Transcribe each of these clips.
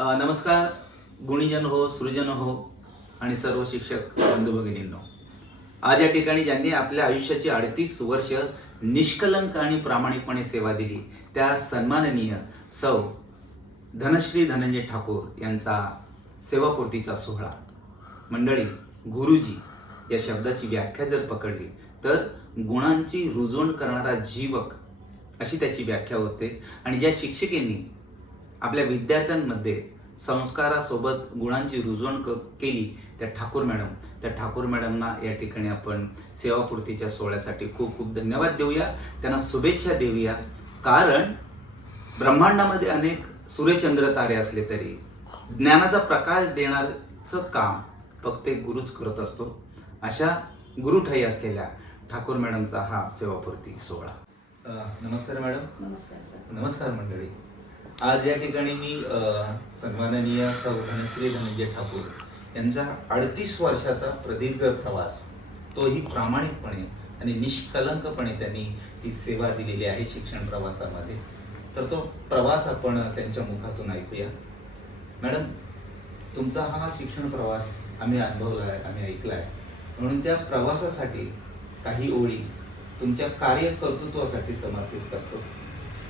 नमस्कार गुणीजन हो, सृजन हो आणि सर्व शिक्षक बंधू भगिनींनो. आज या ठिकाणी ज्यांनी आपल्या आयुष्याची 38 वर्ष निष्कलंक आणि प्रामाणिकपणे सेवा दिली त्या सन्माननीय सौ धनश्री धनंजय ठाकूर यांचा सेवापूर्तीचा सोहळा. मंडळी, गुरुजी या शब्दाची व्याख्या जर पकडली तर गुणांची रुजवण करणारा जीवक अशी त्याची व्याख्या होते. आणि ज्या शिक्षिकेंनी आपल्या विद्यार्थ्यांमध्ये संस्कारासोबत गुणांची रुजवण केली त्या ठाकूर मॅडमना या ठिकाणी आपण सेवापूर्तीच्या सोहळ्यासाठी खूप खूप धन्यवाद देऊया, त्यांना शुभेच्छा देऊया. कारण ब्रह्मांडामध्ये अनेक सूर्यचंद्र तारे असले तरी ज्ञानाचा प्रकाश देण्याचं काम फक्त एक गुरुच करत असतो. अशा गुरुठाई असलेल्या ठाकूर मॅडमचा हा सेवापूर्ती सोहळा. नमस्कार मॅडम. नमस्कार सर. नमस्कार मंडळी. आज या ठिकाणी मी सन्माननीय सौ धनश्री धनंजय ठाकूर यांचा 38 वर्षाचा प्रदीर्घ प्रवास, तोही प्रामाणिकपणे आणि निष्कलंकपणे त्यांनी ती सेवा दिलेली आहे शिक्षण प्रवासामध्ये. तर तो प्रवास आपण त्यांच्या मुखातून ऐकूया. मॅडम, तुमचा हा शिक्षण प्रवास आम्ही अनुभवला आहे, आम्ही ऐकला आहे, म्हणून त्या प्रवासासाठी काही ओळी तुमच्या कार्यकर्तृत्वासाठी समर्पित करतो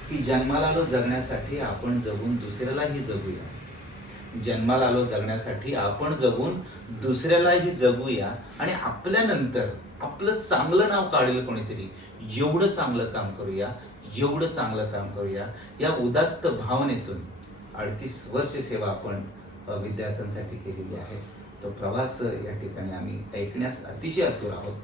की जन्माला आलो जगण्यासाठी आपण जगून दुसऱ्यालाही जगूया. जन्माला आलो जगण्यासाठी आपण जगून दुसऱ्यालाही जगूया आणि आपल्यानंतर आपलं चांगलं नाव काढेल कोणीतरी, एवढं चांगलं काम करूया, एवढं चांगलं काम करूया. या उदात्त भावनेतून 38 वर्ष सेवा आपण विद्यार्थ्यांसाठी केलेली आहे. तो प्रवास या ठिकाणी आम्ही ऐकण्यास अतिशय आतुर आहोत.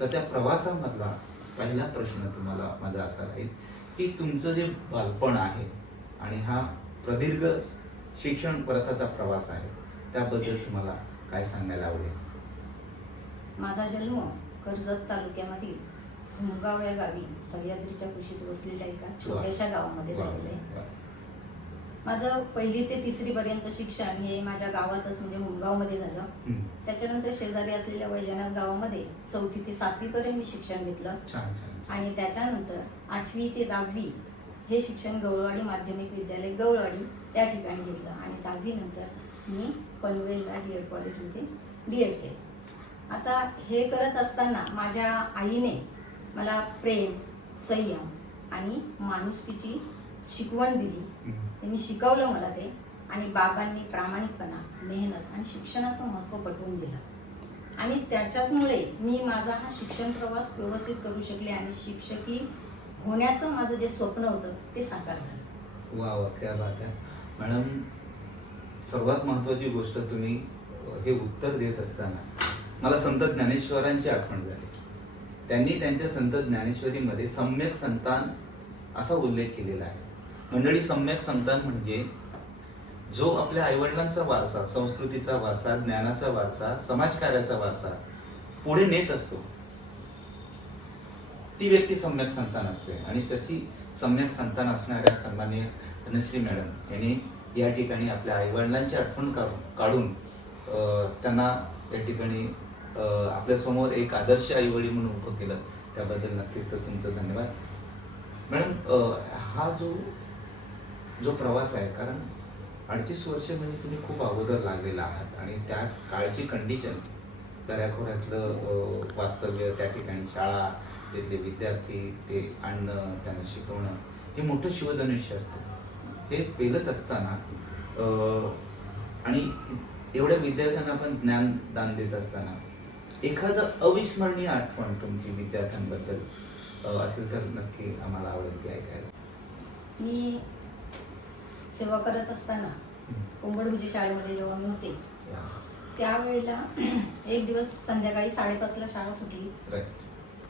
तर त्या प्रवासामधला पहिला प्रश्न तुम्हाला माझा असा राहील की तुमचं जे बालपण आहे आणि हा प्रदीर्घ शिक्षण परताचा प्रवास आहे, त्याबद्दल तुम्हाला काय सांगायला आवडेल? माझा जन्म कर्जत तालुक्यामधील घुमगाव या गावी सह्याद्रीच्या कुशीत वसलेल्या एका छोट्याशा गावामध्ये झालेलं आहे. माझं 1ली ते 3री पर्यंत शिक्षण हे माझ्या गावातच म्हणजे हुमगावमध्ये झालं. त्याच्यानंतर शेजारी असलेल्या वैजनाथ गावामध्ये 4थी ते 7वी पर्यंत मी शिक्षण घेतलं. आणि त्याच्यानंतर 8वी ते 10वी हे शिक्षण गवळवाडी माध्यमिक विद्यालय गवळवाडी या ठिकाणी घेतलं. आणि 10वी नंतर मी पनवेलला DED कॉलेजमध्ये DED केलं. आता हे करत असताना माझ्या आईने मला प्रेम, संयम आणि माणुसकीची शिकवण दिली. त्यांनी शिकवलं मला ते. आणि बाबांनी प्रामाणिकपणा, मेहनत आणि शिक्षणाचं महत्त्व पटवून दिलं. आणि त्याच्याचमुळे मी माझा हा शिक्षण प्रवास व्यवस्थित करू शकले आणि शिक्षकी होण्याचं माझं जे स्वप्न होतं ते साकार झालं. वा वा, क्या बात आहे मॅडम. सर्वात महत्त्वाची गोष्ट, तुम्ही हे उत्तर देत असताना मला संत ज्ञानेश्वरांची आठवण झाली. त्यांनी त्यांच्या संत ज्ञानेश्वरीमध्ये सम्यक संतान असा उल्लेख केलेला आहे. मंडळी, सम्यक संतान म्हणजे जो आपल्या आईवडिलांचा वारसा, संस्कृतीचा वारसा, ज्ञानाचा वारसा, समाजकार्याचा वारसा पुढे नेत असतो, ती व्यक्ती सम्यक संतान असते. आणि तशी सम्यक संतान असणाऱ्या सन्माननीय धनश्री मॅडम यांनी या ठिकाणी आपल्या आईवडिलांची आठवण काढून त्यांना या ठिकाणी आपल्यासमोर एक आदर्श आईवडील म्हणून उभं केलं. त्याबद्दल नक्कीच तर तुमचं धन्यवाद. मॅडम, हा जो प्रवास आहे, कारण 38 वर्ष म्हणजे तुम्ही खूप अगोदर लागलेला आहात आणि त्या काळची कंडिशन, दऱ्याखोऱ्यातलं वास्तव्य, त्या ठिकाणी शाळा, तिथले विद्यार्थी, ते आणणं, त्यांना शिकवणं, हे मोठं शिवधनुष्य असतं. हे पेलत असताना आणि एवढ्या विद्यार्थ्यांना आपण ज्ञानदान देत असताना एखादं अविस्मरणीय आठवण तुमची विद्यार्थ्यांबद्दल असेल तर नक्की आम्हाला आवडेल ते ऐकायला. मी सेवा करत असताना कुंभडभुजी शाळेमध्ये जेव्हा मी होते त्यावेळेला एक दिवस संध्याकाळी 5:30ला शाळा सुटली.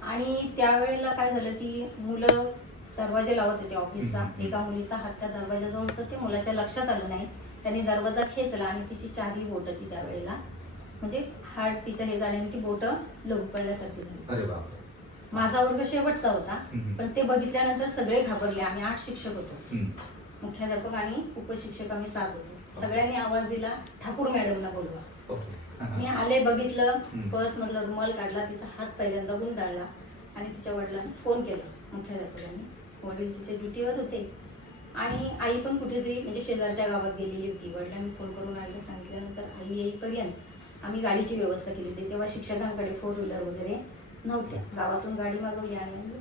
आणि त्यावेळेला काय झालं की मुलं दरवाजा लावत होते ऑफिसचा. एका मुलीचा हात त्या दरवाजाजवळ होता. ते मुलाच्या लक्षात आलं नाही. त्यांनी दरवाजा खेचला आणि तिची 4ही बोटं ती त्यावेळेला म्हणजे हार्ट तिचं हे झाल्याने ती बोटं लघु पडल्यासारखी झाली. माझा वर्ग शेवटचा होता, पण ते बघितल्यानंतर सगळे घाबरले. आम्ही 8 शिक्षक होतो, मुख्याध्यापक आणि उपशिक्षक आम्ही 7 होतो. सगळ्यांनी आवाज दिला, ठाकूर मॅडमना बोलवा. मी आले, बघितलं, पर्स मधला रुमाल काढला, तिचा हात पहिल्यांदा गुंडाळला आणि तिच्या वडिलांनी फोन केला मुख्याध्यापकांनी. वडील तिच्या ड्युटीवर होते आणि आई पण कुठेतरी म्हणजे शेजारच्या गावात गेलेली होती. वडिलांनी फोन करून आईला सांगितल्यानंतर आई येईपर्यंत आम्ही गाडीची व्यवस्था केली होती. तेव्हा शिक्षकांकडे 4 व्हीलर वगैरे नव्हत्या. गावातून गाडी मागवली आणि आम्ही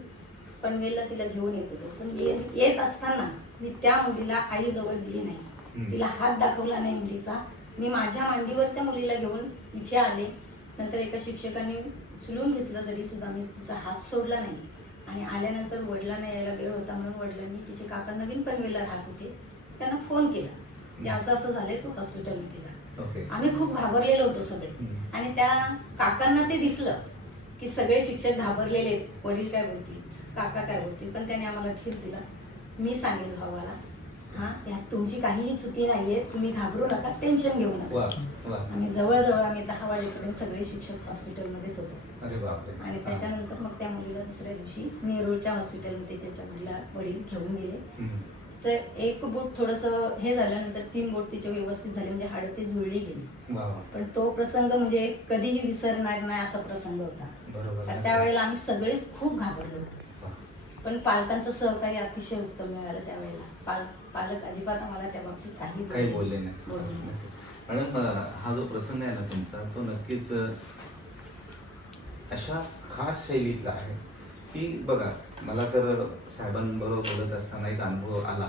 पनवेलला तिला घेऊन येत होतो. पण येत असताना मी त्या मुलीला आईजवळ दिली नाही, तिला हात दाखवला नाही मुलीचा. मी माझ्या मांडीवर त्या मुलीला घेऊन इथे आले. नंतर एका शिक्षकांनी उचलून घेतलं तरी सुद्धा मी तिचा हात सोडला नाही. आणि आल्यानंतर वडिलांना यायला वेळ होता म्हणून वडिलांनी तिचे काका नवीन पनवेलला राहत होते, त्यांना फोन केला की असं असं झालंय, तू हॉस्पिटलमध्ये जा. आम्ही खूप घाबरलेलो होतो सगळे. आणि त्या काकांना ते दिसलं की सगळे शिक्षक घाबरलेले आहेत, वडील काय बोलतील, काका काय बोलतील. पण त्याने आम्हाला धीर दिला. मी सांगेल भावाला, हा यात तुमची काहीही चुकी नाहीये, तुम्ही घाबरू नका, टेन्शन घेऊ नका. आणि जवळजवळ आम्ही 10 वाजेपर्यंत सगळे शिक्षक हॉस्पिटलमध्येच होतो. आणि त्याच्यानंतर मग त्या मुलीला दुसऱ्या दिवशी नेरूळच्या हॉस्पिटलमध्ये त्याच्या मुलीला वडील घेऊन गेले. एक बोट थोडस हे झाल्यानंतर 3 बोट तिचे व्यवस्थित झाले, म्हणजे हाडं ती जुळली गेली. पण तो प्रसंग म्हणजे कधीही विसरणार नाही असा प्रसंग होता. त्यावेळेला आम्ही सगळेच खूप घाबरलो होतो. पण पालकांचं सहकार्य अतिशय उत्तम मिळालं त्यावेळेला. पालक अजिबात आम्हाला त्या बाबतीत काही बोलले नाही. मॅडम, हा जो प्रसंग आहे ना तुमचा, तो नक्कीच अशा खास शैलीतला आहे की बघा, मला तर साहेबांबरोबर बोलत असताना एक अनुभव आला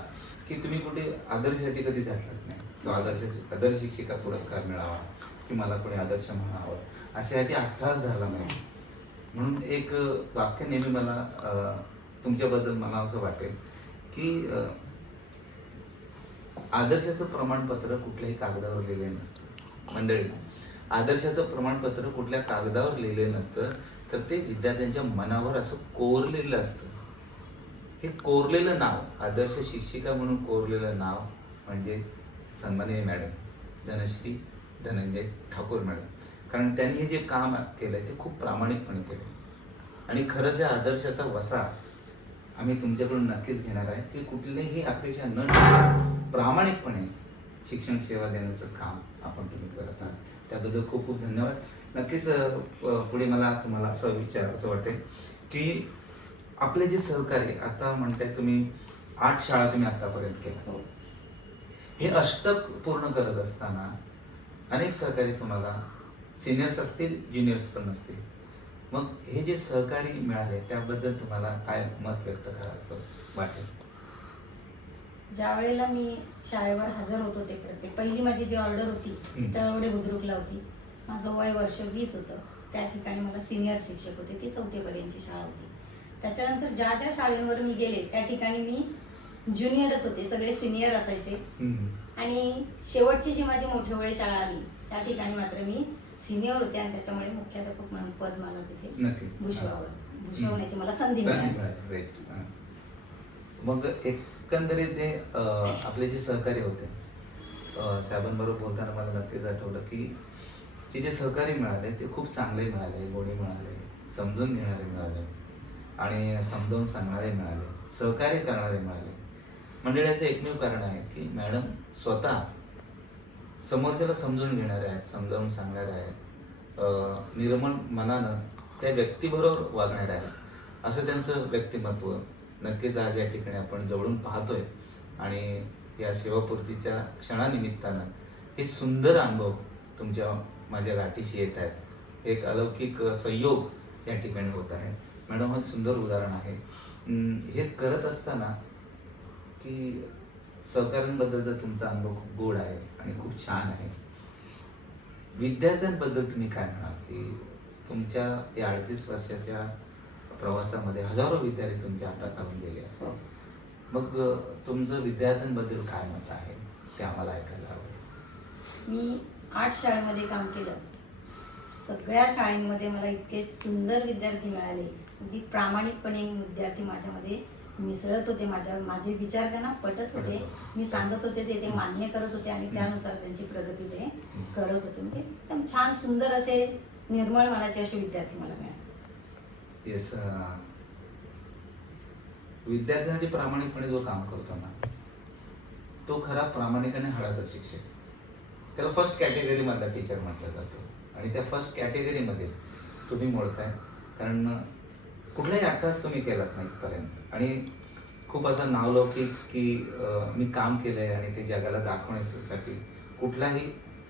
की तुम्ही कुठे आदर्शसाठी कधी झाटलात नाही किंवा आदर्श शिक्षिका पुरस्कार मिळावा की मला कोणी आदर्श म्हणावं अशासाठी अट्टास धरला नाही. म्हणून एक वाक्य नेहमी मला तुमच्याबद्दल मला असं वाटेल की आदर्शाचं प्रमाणपत्र कुठल्याही कागदावर लिहिले नसतं. मंडळी, आदर्शाचं प्रमाणपत्र कुठल्या कागदावर लिहिले नसतं, तर ते विद्यार्थ्यांच्या मनावर असं कोरलेलं असतं. हे कोरलेलं नाव, आदर्श शिक्षिका म्हणून कोरलेलं नाव म्हणजे सन्माननीय मॅडम धनश्री धनंजय ठाकूर मॅडम. कारण त्यांनी हे जे काम केलंय ते खूप प्रामाणिकपणे केलं. आणि खरंच या आदर्शाचा वसा आम्ही तुमच्याकडून नक्कीच घेणार आहे की कुठलीही अपेक्षा न ठेवता प्रामाणिकपणे शिक्षण सेवा देण्याचं काम आपण तुम्ही करत आहात. त्याबद्दल खूप खूप धन्यवाद. नक्कीच पुढे मला तुम्हाला असं वाटेल की आपले जे सहकारी आता म्हणताय, तुम्ही 8 शाळा तुम्ही आतापर्यंत केल्या, हे अष्टक पूर्ण करत असताना अनेक सहकारी तुम्हाला सिनियर्स असतील, ज्युनियर्स पण असतील. मग हे जे सहकारी मिळाले त्याबद्दल तुम्हाला काय मत व्यक्त करायचं वाटेल? ज्या वेळेला मी शाळेवर हजर होत होते, प्रत्येक पहिली माझी जी ऑर्डर होती तळवडे बुद्रुकला होती. माझं वय वर्ष 20 होतं. त्या ठिकाणी मला सिनियर शिक्षक होते, ती 4थी पर्यंतची शाळा होती. त्याच्यानंतर ज्या ज्या शाळेंवर मी गेले त्या ठिकाणी मी ज्युनियरच होते, सगळे सिनियर असायचे. आणि शेवटची जी माझी मोठेवळे शाळा आली त्या ठिकाणी मात्र मी सिनियर होते आणि त्याच्यामुळे मुख्याध्यापक म्हणून पद मला तिथे भूषवण्याची मला संधी मिळाली. मग एकंदरीत ते आपले जे सहकारी होते, साहेबांबरोबर बोलताना मला नक्कीच आठवलं की जे सहकारी मिळाले ते खूप चांगले मिळाले, गोडी मिळाले, समजून घेणारे मिळाले आणि समजावून सांगणारे मिळाले, सहकार्य करणारे मिळाले. मंडळाचं एकमेव कारण आहे की मॅडम स्वतः समोरच्याला समजून घेणारे आहेत, समजावून सांगणारे आहेत, निर्मळ मनानं त्या व्यक्तीबरोबर वागणारे आहेत, असं त्यांचं व्यक्तिमत्व नक्कीच आज या ठिकाणी आपण जवळून पाहतोय. आणि या सेवापूर्तीच्या क्षणानिमित्तानं हे सुंदर अनुभव तुमच्या माझ्या गाठीशी येत आहेत. एक अलौकिक संयोग या ठिकाणी होत आहे. मॅडम, हे सुंदर उदाहरण आहे. हे करत असताना की सहकाऱ्यांबद्दलचा तुमचा अनुभव खूप गोड आहे आणि खूप छान आहे. विद्यार्थ्यांबद्दल तुम्ही काय म्हणाल की तुमच्या या 38 वर्षाच्या प्रवासामध्ये हजारो विद्यार्थी तुमच्या हाताखालून गेले असतात, मग तुमचं विद्यार्थ्यांबद्दल काय मत आहे ते आम्हाला ऐकायला आवडेल. मी 8 शाळेमध्ये काम केलं. सगळ्या शाळेमध्ये मला इतके सुंदर विद्यार्थी मिळाले, अगदी प्रामाणिकपणे विद्यार्थी माझ्यामध्ये मिसळत होते, माझे विचार त्यांना पटत होते, मी सांगत होते ते मान्य करत होते आणि त्यानुसार त्यांची प्रगती ते करत होते. म्हणजे एकदम छान सुंदर असे निर्मळ मनाचे असे विद्यार्थी मला मिळाले. येस, विद्यार्थ्यांसाठी प्रामाणिकपणे जो काम करतो ना तो खरा प्रामाणिकपणे हाडाचा शिक्षक. त्याला फर्स्ट कॅटेगरी मधला टीचर म्हटलं जातं आणि त्या फर्स्ट कॅटेगरीमध्ये तुम्ही मोडताय. कारण कुठलाही अट्टास तुम्ही केलात नाही इथपर्यंत आणि खूप खूप असं नावलौकिक की मी काम केलंय आणि ते जगाला दाखवण्यासाठी कुठलाही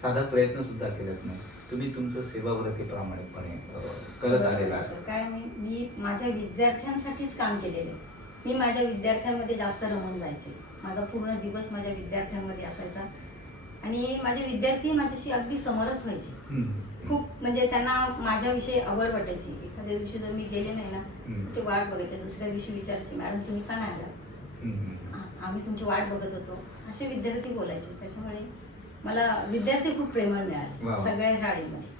साधा प्रयत्न सुद्धा केलेत नाही. तुम्ही तुमचं सेवाव्रती प्रामाणिकपणे करत आलेला आहात. असं काय मी माझ्या विद्यार्थ्यांसाठीच काम केलेलं आहे. मी माझ्या विद्यार्थ्यांमध्ये जास्त रमून जायचे. माझा पूर्ण दिवस माझ्या विद्यार्थ्यांमध्ये असायचा आणि माझे विद्यार्थी माझ्याशी अगदी समरस व्हायचे. खूप म्हणजे त्यांना माझ्याविषयी आवड वाटायची. एखाद्या दिवशी जर मी गेले नाही ना, ते वाट बघायचे. दुसऱ्या दिवशी विचारायचे, मॅडम तुम्ही का नाही आला? आम्ही तुमची वाट बघत होतो, असे विद्यार्थी बोलायचे. त्याच्यामुळे मला विद्यार्थी खूप प्रेमळ मिळाले सगळ्या शाळेमध्ये.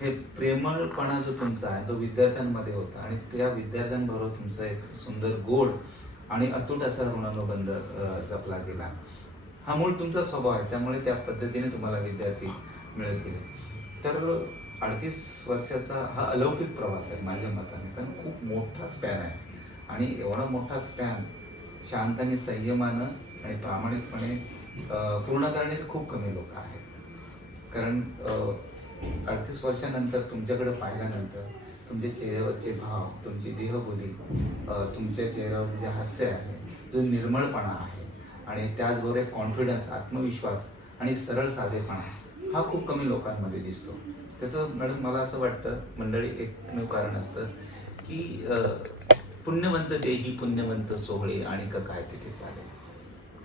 हे प्रेमळपणा जो तुमचा आहे तो विद्यार्थ्यांमध्ये होता आणि त्या विद्यार्थ्यांबरोबर तुमचा एक सुंदर गोड आणि अतूट असा ऋणानुबंध जपला गेला. हा मूळ तुमचा स्वभाव आहे, त्यामुळे त्या पद्धतीने तुम्हाला विद्यार्थी मिळत गेले. तर 38 वर्षाचा हा अलौकिक प्रवास आहे माझ्या मताने, कारण खूप मोठा स्पॅन आहे आणि एवढा मोठा स्पॅन शांत आणि संयमानं आणि प्रामाणिकपणे पूर्ण करणारे खूप कमी लोक आहेत. कारण 38 वर्षानंतर तुमच्याकडे पाहिल्यानंतर तुमच्या चेहऱ्यावरचे भाव, तुमची देहबोली, तुमच्या चेहऱ्यावरचे जे हास्य आहे, जो निर्मळपणा आहे आणि त्याचबरोबर एक कॉन्फिडन्स, आत्मविश्वास आणि सरळ साधेपणा हा खूप कमी लोकांमध्ये दिसतो. त्याचं मॅडम मला असं वाटतं मंडळी एकमेव कारण असतं की पुण्यवंत देही पुण्यवंत सोहळे आणि काय तिथे चालेल.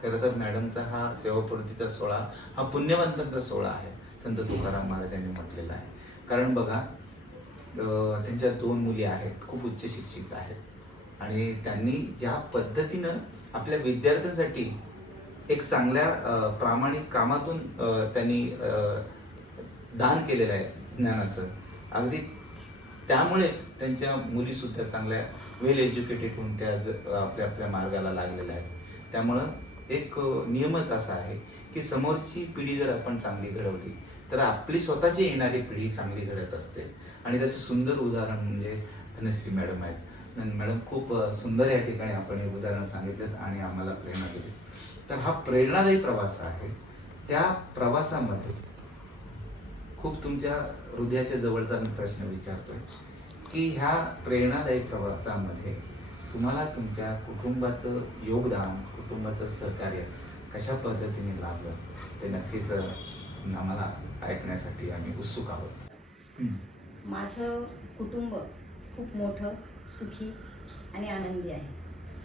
खरं तर मॅडमचा हा सेवापूर्तीचा सोहळा हा पुण्यवंतांचा सोहळा आहे, संत तुकाराम महाराजांनी म्हटलेला आहे. कारण बघा, त्यांच्या 2 मुली आहेत, खूप उच्च शिक्षित आहेत आणि त्यांनी ज्या पद्धतीनं आपल्या विद्यार्थ्यांसाठी एक चांगल्या प्रामाणिक कामातून त्यांनी दान केलेलं आहे ज्ञानाचं, अगदी त्यामुळेच त्यांच्या मुली सुद्धा चांगल्या वेल एज्युकेटेड होऊन त्या आपल्या आपल्या मार्गाला लागलेल्या आहेत. त्यामुळं एक नियमच असा आहे की समोरची पिढी जर आपण चांगली घडवली तर आपली स्वतःची येणारी पिढी चांगली घडत असते. आणि त्याचं सुंदर उदाहरण म्हणजे धनश्री मॅडम आहेत. मॅडम खूप सुंदर या ठिकाणी आपण हे उदाहरण सांगितलं आणि आम्हाला प्रेरणा दिली. तर हा प्रेरणादायी प्रवास आहे. त्या प्रवासामध्ये खूप तुमच्या हृदयाच्या जवळचा मी प्रश्न विचारतोय की ह्या प्रेरणादायी प्रवासामध्ये तुम्हाला तुमच्या कुटुंबाचं योगदान, कुटुंबाचं सहकार्य कशा पद्धतीने लाभलं ते नक्कीच आम्हाला ऐकण्यासाठी आम्ही उत्सुक आहोत. माझं कुटुंब खूप मोठं, सुखी आणि आनंदी आहे.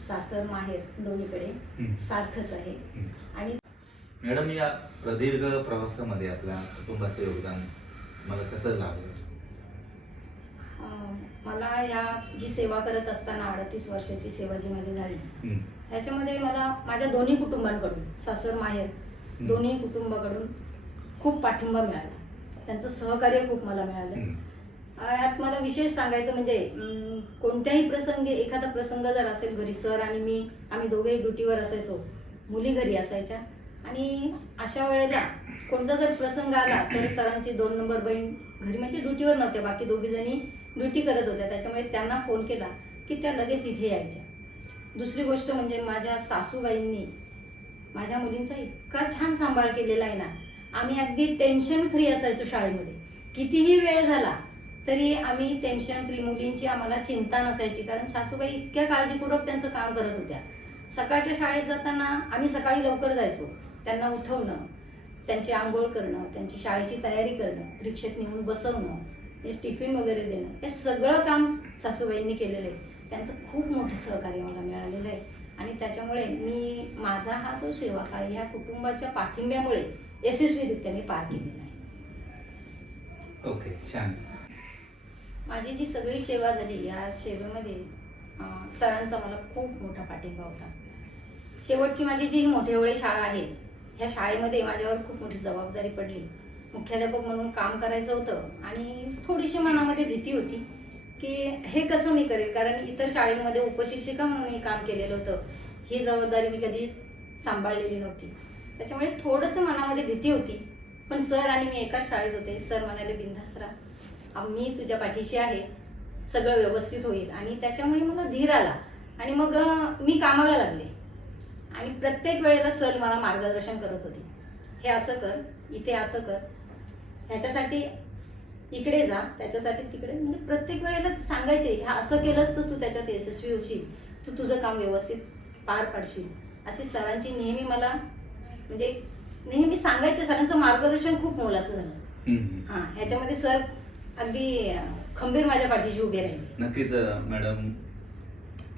सासर माहेर दोन्हीकडे सारखंच आहे. आणि मॅडम, या प्रदीर्घ प्रवासामध्ये आपल्या कुटुंबाचं योगदान मला कसं लाभलं? मला ही सेवा करत असताना 38 वर्षाची सेवा जी माझी झाली, ह्याच्यामध्ये मला माझ्या दोन्ही कुटुंबांकडून, सासर माहेर दोन्ही कुटुंबाकडून खूप पाठिंबा मिळाला. त्यांचं सहकार्य खूप मला मिळालं. यात मला विशेष सांगायचं म्हणजे कोणत्याही प्रसंगी, एखादा प्रसंग जर असेल घरी, सर आणि आम्ही दोघेही ड्युटीवर असायचो, मुली घरी असायच्या आणि अशा वेळेला कोणता जर प्रसंग आला तर सरांची 2 नंबर बहीण घरी म्हणजे ड्युटीवर नव्हत्या, बाकी 2 जणी ड्युटी करत होत्या. त्याच्यामुळे त्यांना फोन केला की त्या लगेच इथे यायच्या. दुसरी गोष्ट म्हणजे माझ्या सासूबाईंनी माझ्या मुलींचा इतका छान सांभाळ केलेला आहे ना. आम्ही अगदी टेन्शन फ्री असायचो शाळेमध्ये. कितीही वेळ झाला तरी आम्ही टेन्शन फ्री, मुलींची आम्हाला चिंता नसायची. कारण सासूबाई इतक्या काळजीपूर्वक त्यांचं काम करत होत्या. सकाळच्या शाळेत जाताना आम्ही सकाळी लवकर जायचो. त्यांना उठवणं, त्यांची आंघोळ करणं, त्यांची शाळेची तयारी करणं, रिक्षेत नेऊन बसवणं, टिफिन वगैरे देणं, हे सगळं काम सासूबाईंनी केलेलं आहे. त्यांचं खूप मोठं सहकार्य मला मिळालेलं आहे आणि त्याच्यामुळे माझा हा जो सेवाकाळ ह्या कुटुंबाच्या पाठिंब्यामुळे यशस्वीरित्या मी पार केलेला आहे. ओके, छान. माझी जी सगळी सेवा झाली, या सेवेमध्ये सरांचा मला खूप मोठा पाठिंबा होता. शेवटची माझी जी मोठेवळे शाळा आहे, ह्या शाळेमध्ये माझ्यावर खूप मोठी जबाबदारी पडली. मुख्याध्यापक म्हणून काम करायचं होतं आणि थोडीशी मनामध्ये भीती होती की हे कसं मी करेल, कारण इतर शाळेमध्ये उपशिक्षिका म्हणून मी काम केलेलं होतं. ही जबाबदारी मी कधी सांभाळलेली नव्हती. त्याच्यामुळे थोडंसं मनामध्ये भीती होती. पण सर आणि मी एकाच शाळेत होते. सर म्हणाले, बिनधास्त राहा, मी तुझ्या पाठीशी आहे, सगळं व्यवस्थित होईल. आणि त्याच्यामुळे मला धीर आला आणि मग मी कामाला लागले. आणि प्रत्येक वेळेला सर मला मार्गदर्शन करत होते, हे असं कर, इथे असं कर, ह्याच्यासाठी इकडे जा, त्याच्यासाठी तिकडे. म्हणजे प्रत्येक वेळेला सांगायचे, ह्या असं केलंस तर तू त्याच्यात यशस्वी होशील. तू तुझं काम व्यवस्थित पार पाडशील, अशी सरांची नेहमी मला म्हणजे नेहमी सांगायचे. सरांचं मार्गदर्शन खूप मोलाचं झालं. हा, ह्याच्यामध्ये सर अगदी खंबीर माझ्या पाठीशी उभे राहिले. नक्कीच मॅडम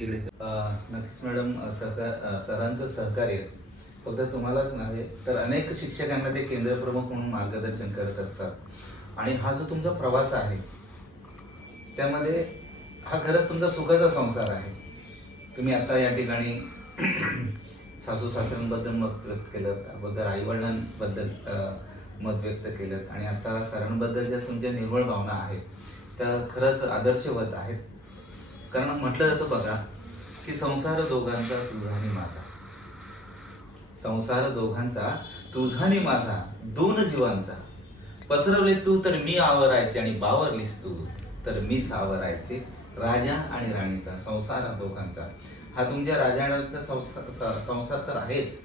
इकडे नक्कीच मॅडम सरांचं सहकार्य फक्त तुम्हालाच नव्हे तर अनेक शिक्षकांना ते केंद्र प्रमुख म्हणून मार्गदर्शन करत असतात. आणि हा जो तुमचा प्रवास आहे त्यामध्ये हा खरंच तुमचा सुखाचा संसार आहे. तुम्ही आता या ठिकाणी सासू सासऱ्यांबद्दल मत व्यक्त केलं, अगोदर आईवडिलांबद्दल मत व्यक्त केलं आणि आता सरांबद्दल ज्या तुमच्या निर्मळ भावना आहेत त्या खरंच आदर्शवत आहेत. कारण म्हटलं जातं बघा की संसार दोघांचा तुझा आणि माझा, संसार दोघांचा तुझा आणि माझा, दोन जीवांचा. पसरवले तू तर मी आवरायचे आणि बावरलीस तू तर मी सावरायचे, राजा आणि राणीचा संसार दोघांचा. हा तुमच्या राजाचा संसार तर आहेच,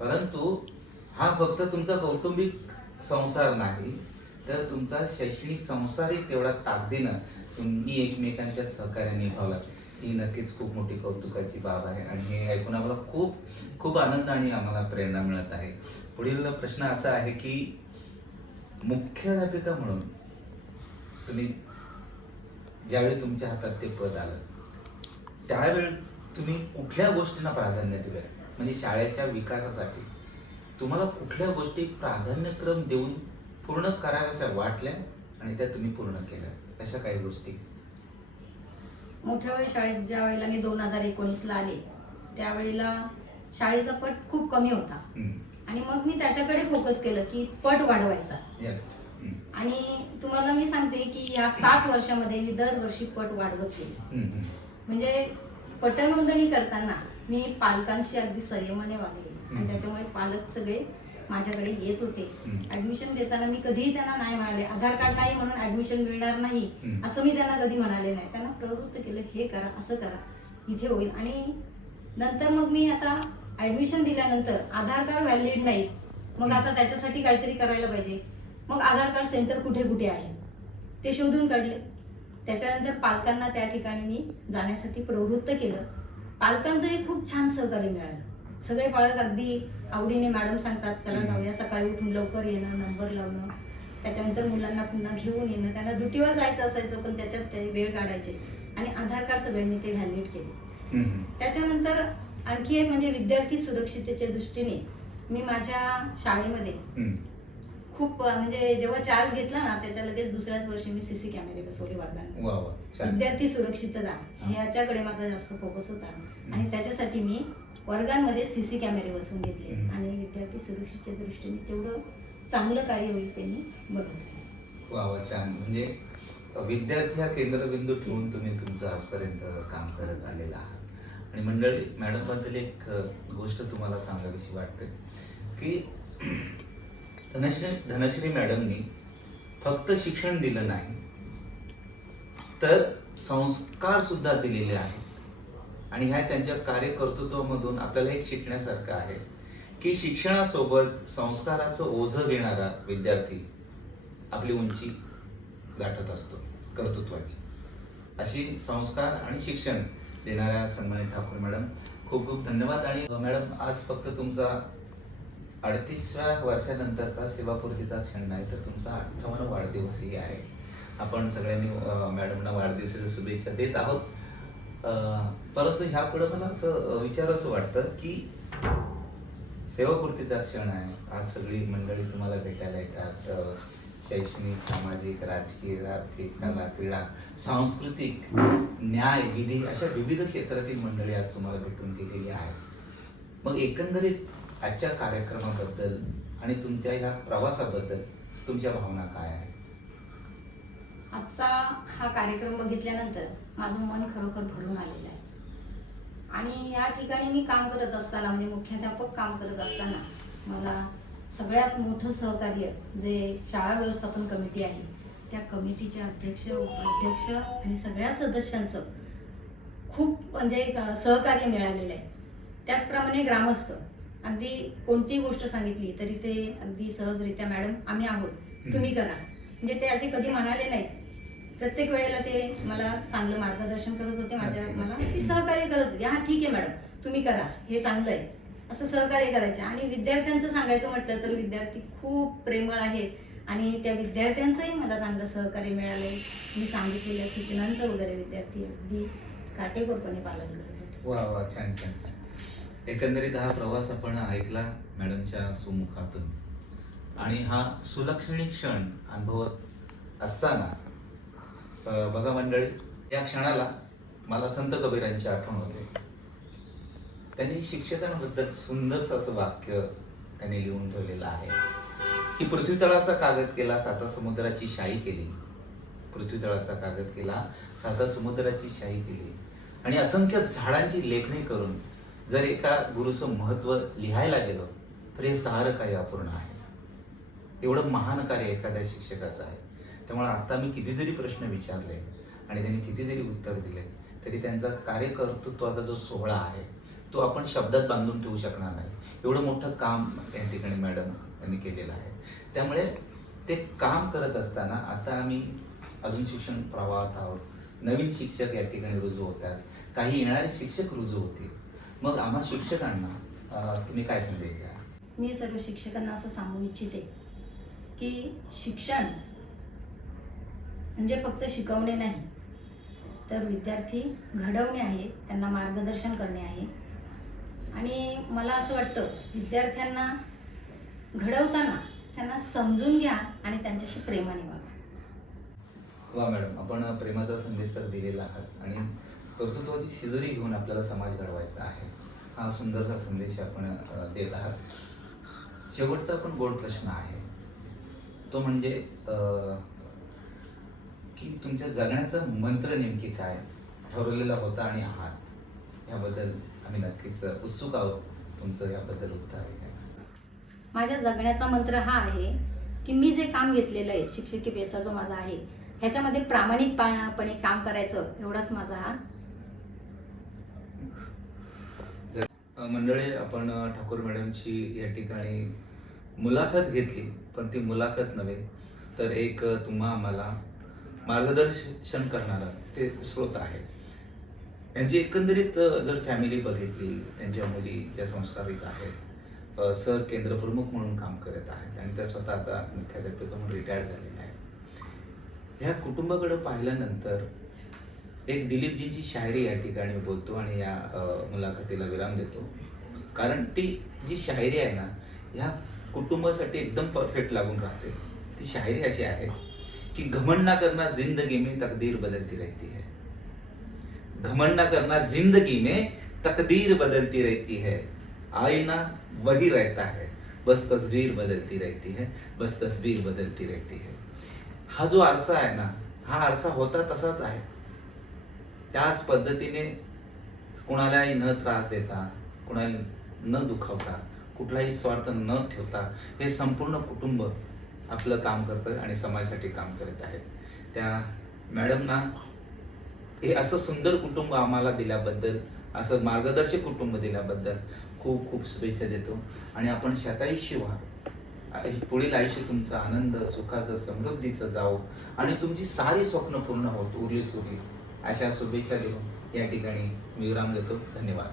परंतु हा फक्त तुमचा कौटुंबिक संसार नाही तर तुमचा शैक्षणिक संसारही तेवढा ताकदीनं तुम्ही एकमेकांच्या सहकार्याने निभावला. ही नक्कीच खूप मोठी कौतुकाची बाब आहे आणि हे ऐकून आम्हाला खूप खूप आनंद आणि आम्हाला प्रेरणा मिळत आहे. पुढील प्रश्न असा आहे की मुख्याध्यापिका म्हणून तुम्ही ज्यावेळी तुमच्या हातात ते पद आलं त्यावेळी तुम्ही कुठल्या गोष्टींना प्राधान्य दिलं? म्हणजे शाळेच्या विकासासाठी तुम्हाला कुठल्या गोष्टी प्राधान्यक्रम देऊन पूर्ण कराव्याशा वाटल्या आणि त्या तुम्ही पूर्ण केल्या? अशा काही गोष्टी? मोठ्या वेळ शाळेत ज्या वेळेला मी 2019ला आले त्यावेळेला शाळेचा पट खूप कमी होता आणि मग मी त्याच्याकडे फोकस केलं की पट वाढवायचा. आणि तुम्हाला मी सांगते की या 7 वर्षामध्ये मी दरवर्षी पट वाढवत गेले. म्हणजे पट नोंदणी करताना मी पालकांशी अगदी संयमाने वागले आणि त्याच्यामुळे पालक सगळे माझ्याकडे येत होते. ऍडमिशन देताना मी कधीही त्यांना नाही म्हणाले आधार कार्ड नाही म्हणून ऍडमिशन मिळणार नाही असं मी त्यांना कधी म्हणाले नाही. त्यांना प्रवृत्त केलं, हे करा, असं करा, इथे होईल. आणि नंतर मग मी आता ऍडमिशन दिल्यानंतर आधार कार्ड व्हॅलिड नाही, मग आता त्याच्यासाठी काहीतरी करायला पाहिजे. मग आधार कार्ड सेंटर कुठे कुठे आहे ते शोधून काढले. त्याच्यानंतर पालकांना त्या ठिकाणी मी जाण्यासाठी प्रवृत्त केलं. पालकांचंही खूप छान सहकार्य मिळालं. सगळे पालक अगदी आवडीने मॅडम सांगतात चला जाऊया, सकाळी उठून लवकर येणं, नंबर लावणं, त्याच्यानंतर मुलांना पुन्हा घेऊन येणं. त्यांना ड्युटीवर जायचं असायचं पण त्याच्यात ते वेळ काढायचे आणि आधार कार्ड सगळ्यांनी ते व्हॅलिड केले. त्याच्यानंतर आणखी एक म्हणजे विद्यार्थी सुरक्षिततेच्या दृष्टीने मी माझ्या शाळेमध्ये खूप म्हणजे जेव्हा चार्ज घेतला ना त्याच्या लगेच दुसऱ्याच वर्षी मी सीसी कॅमेरे बसवले वर्गात. विद्यार्थी सुरक्षितता ह्याच्याकडे माझा जास्त फोकस होता आणि त्याच्यासाठी मी वर्गांमध्ये सीसी कॅमेरे बसवून घेतले आणि विद्यार्थी सुरक्षेच्या दृष्टीने तेवढं चांगलं कार्य होईल त्यांनी बघितलं. वा वा, छान. म्हणजे विद्यार्थी हा केंद्रबिंदू ठेवून तुम्ही तुमचं आजपर्यंत काम करत आलेला आहात. आणि मंडळी, मॅडम बद्दल एक गोष्ट तुम्हाला सांगावीशी वाटते की धनश्री मॅडमनी फक्त शिक्षण दिलं नाही तर संस्कार सुद्धा दिलेले आहेत. आणि ह्या त्यांच्या कार्यकर्तृत्वामधून आपल्याला एक शिकण्यासारखं आहे की शिक्षणासोबत संस्काराचं ओझं घेणारा विद्यार्थी आपली उंची गाठत असतो कर्तृत्वाची. अशी संस्कार आणि शिक्षण देणाऱ्या सन्मानित ठाकूर मॅडम, खूप खूप धन्यवाद. आणि मॅडम, आज फक्त तुमचा 38व्या वर्षानंतरचा सेवापूर्तीचा क्षण नाही तर तुमचा 58वा वाढदिवसही आहे. आपण सगळ्यांनी मॅडमना वाढदिवसाच्या शुभेच्छा देत आहोत. परंतु ह्या पुढे मला असं विचारावंसं वाटतं की सेवापूर्तीचा क्षण आहे, आज सगळी मंडळी तुम्हाला भेटायला येतात. शैक्षणिक, सामाजिक, राजकीय, आर्थिक, कला, क्रीडा, सांस्कृतिक, न्याय, विधी अशा विविध क्षेत्रातील मंडळी आज तुम्हाला भेटून गेलेली आहे. मग एकंदरीत आजच्या कार्यक्रमाबद्दल आणि तुमच्या ह्या प्रवासाबद्दल तुमच्या भावना काय आहेत? आजचा हा कार्यक्रम बघितल्यानंतर माझं मन खरोखर भरून आलेलं आहे. आणि या ठिकाणी मी काम करत असताना म्हणजे मुख्याध्यापक काम करत असताना मला सगळ्यात मोठं सहकार्य जे शाळा व्यवस्थापन कमिटी आहे त्या कमिटीचे अध्यक्ष, उपाध्यक्ष आणि सगळ्या सदस्यांचं खूप म्हणजे सहकार्य मिळालेलं आहे. त्याचप्रमाणे ग्रामस्थ अगदी कोणतीही गोष्ट सांगितली तरी ते अगदी सहजरित्या मॅडम आम्ही आहोत, तुम्ही करा, म्हणजे ते असे कधी म्हणाले नाही. प्रत्येक वेळेला ते मला चांगलं मार्गदर्शन करत होते, मला ती सहकार्य करत होते. हा ठीक आहे मॅडम, तुम्ही करा, हे चांगलं आहे, असं सहकार्य करायचे. आणि विद्यार्थ्यांचं सांगायचं म्हटलं तर विद्यार्थी खूप प्रेमळ आहेत आणि त्या विद्यार्थ्यांचंही मला चांगलं सहकार्य मिळालंय. मी सांगितलेल्या सूचनांचं वगैरे विद्यार्थी अगदी काटेकोरपणे पालन करत होते. वा वा, छान छान छान. एकंदरीत हा प्रवास आपण ऐकला मॅडमच्या सुमुखातून, आणि हा सुलक्षणी क्षण अनुभवत असताना बघा मंडळी, या क्षणाला मला संत कबीरांची आठवण होते. त्यांनी शिक्षकांबद्दल सुंदरच असं वाक्य त्यांनी लिहून ठेवलेलं आहे की पृथ्वीतळाचा कागद केला, साता समुद्राची शाही केली. पृथ्वीतळाचा कागद केला, साता समुद्राची शाही केली, आणि असंख्य झाडांची लेखणी करून जर एका गुरुचं महत्व लिहायला गेलो तर हे सारं काही अपूर्ण आहे. एवढं महान कार्य एखाद्या शिक्षकाचं आहे. त्यामुळे आता मी किती जरी प्रश्न विचारले आणि त्यांनी किती जरी उत्तर दिले तरी त्यांचा कार्यकर्तृत्वाचा जो सोहळा आहे तो आपण शब्दात बांधून ठेवू शकणार नाही. एवढं मोठं काम या ठिकाणी मॅडम यांनी केलेलं आहे. त्यामुळे ते काम करत असताना आता आम्ही अजून शिक्षण प्रवाहात आहोत. नवीन शिक्षक या ठिकाणी रुजू होतात, काही येणारे शिक्षक रुजू होतील. मग आम्हा शिक्षकांना तुम्ही काय संदेश द्या? मी सर्व शिक्षकांना असं सांगू इच्छिते की शिक्षण म्हणजे फक्त शिकवणे नाही, तर विद्यार्थी घडवणे आहे, त्यांना मार्गदर्शन करणे आहे. आणि मला असं वाटतं विद्यार्थ्यांना घडवताना त्यांना समजून घ्या आणि त्यांच्याशी प्रेमाने वागा. वा मॅडम, आपण प्रेमाचा संदेश तर दिलेला आहात आणि कर्तृत्वाची शिदोरी घेऊन आपल्याला समाज घडवायचा आहे, हा सुंदरसा संदेश आपण देत आहात. शेवटचा पण गोड प्रश्न आहे, तो म्हणजे की तुमच्या जगण्याचा मंत्र नेमकी काय ठरवलेला होता आणि आहात, याबद्दल आम्ही नक्कीच उत्सुक आहोत तुमचं याबद्दल उत्तर आहे. माझ्या जगण्याचा मंत्र हा आहे की मी जे काम घेतलेलं आहे, शिक्षकी पेशा जो माझा आहे, ह्याच्यामध्ये प्रामाणिकपणे काम करायचं, एवढाच माझा हा. मंडळी, आपण ठाकूर मॅडमची या ठिकाणी मुलाखत घेतली, पण ती मुलाखत नव्हे तर एक तुम्हा आम्हाला मार्गदर्शन करणारा ते स्रोत आहे. यांची एकंदरीत जर फॅमिली बघितली, त्यांच्या मुली ज्या संस्कारित आहेत, सर केंद्रप्रमुख म्हणून काम करत आहेत आणि त्या स्वतः आता मुख्याध्यापिका म्हणून रिटायर्ड झालेल्या आहेत. ह्या कुटुंबाकडे पाहिल्यानंतर एक दिलीपजींची शायरी या ठिकाणी बोलतो आणि या मुलाखतीला विराम देतो. कारण ती जी शायरी आहे ना, ह्या कुटुंबासाठी एकदम परफेक्ट लागून राहते. ती शायरी अशी आहे कि घमंड ना करना जिंदगी में तकदीर बदलती रहती है. घमंड ना करना जिंदगी में तकदीर बदलती रहती है. आईना वही रहता है, बस तस्वीर बदलती रहती है, बस तस्वीर बदलती रहती है. हा जो आरसा आहे ना, हा आरसा होता तसाच आहे. त्याच पद्धतीने कुणालाही न त्रास देता, कुणाला न दुखावता, कुठलाही स्वार्थ न ठेवता हे संपूर्ण कुटुंब आपलं काम करतं आणि समाजासाठी काम करत आहेत. त्या मॅडमना हे असं सुंदर कुटुंब आम्हाला दिल्याबद्दल, असं मार्गदर्शक कुटुंब दिल्याबद्दल खूप खूप शुभेच्छा देतो. आणि आपण शतायुष्य व्हा, पुढील आयुष्य तुमचं आनंद, सुखाचं, समृद्धीचं जावो आणि तुमची सारी स्वप्न पूर्ण होत, उरली सुरली, अशा शुभेच्छा देऊन या ठिकाणी मी विराम देतो. धन्यवाद.